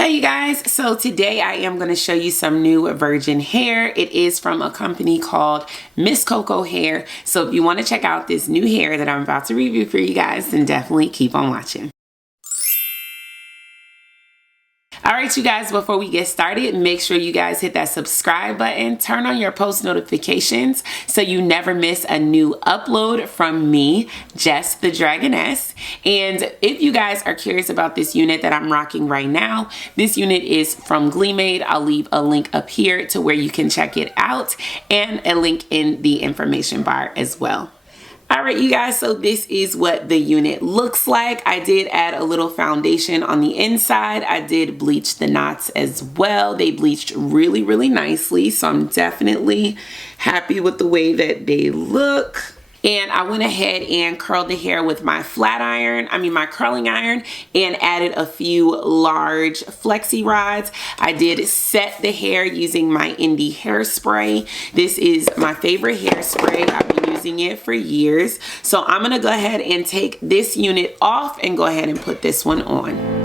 Hey you guys, so today I am going to show you some new virgin hair. It is from a company called MsCoco hair. So if you want to check out this new hair that I'm about to review for you guys, then definitely keep on watching. Alright you guys, before we get started, make sure you guys hit that subscribe button, turn on your post notifications so you never miss a new upload from me, Jess the Dragoness. And if you guys are curious about this unit that I'm rocking right now, this unit is from Gleamade. I'll leave a link up here to where you can check it out and a link in the information bar as well. Alright you guys, so this is what the unit looks like. I did add a little foundation on the inside. I did bleach the knots as well. They bleached really, really nicely, so I'm definitely happy with the way that they look. And I went ahead and curled the hair with my my curling iron, and added a few large flexi rods. I did set the hair using my Indie hairspray. This is my favorite hairspray. I've been using it for years. So I'm gonna go ahead and take this unit off and go ahead and put this one on.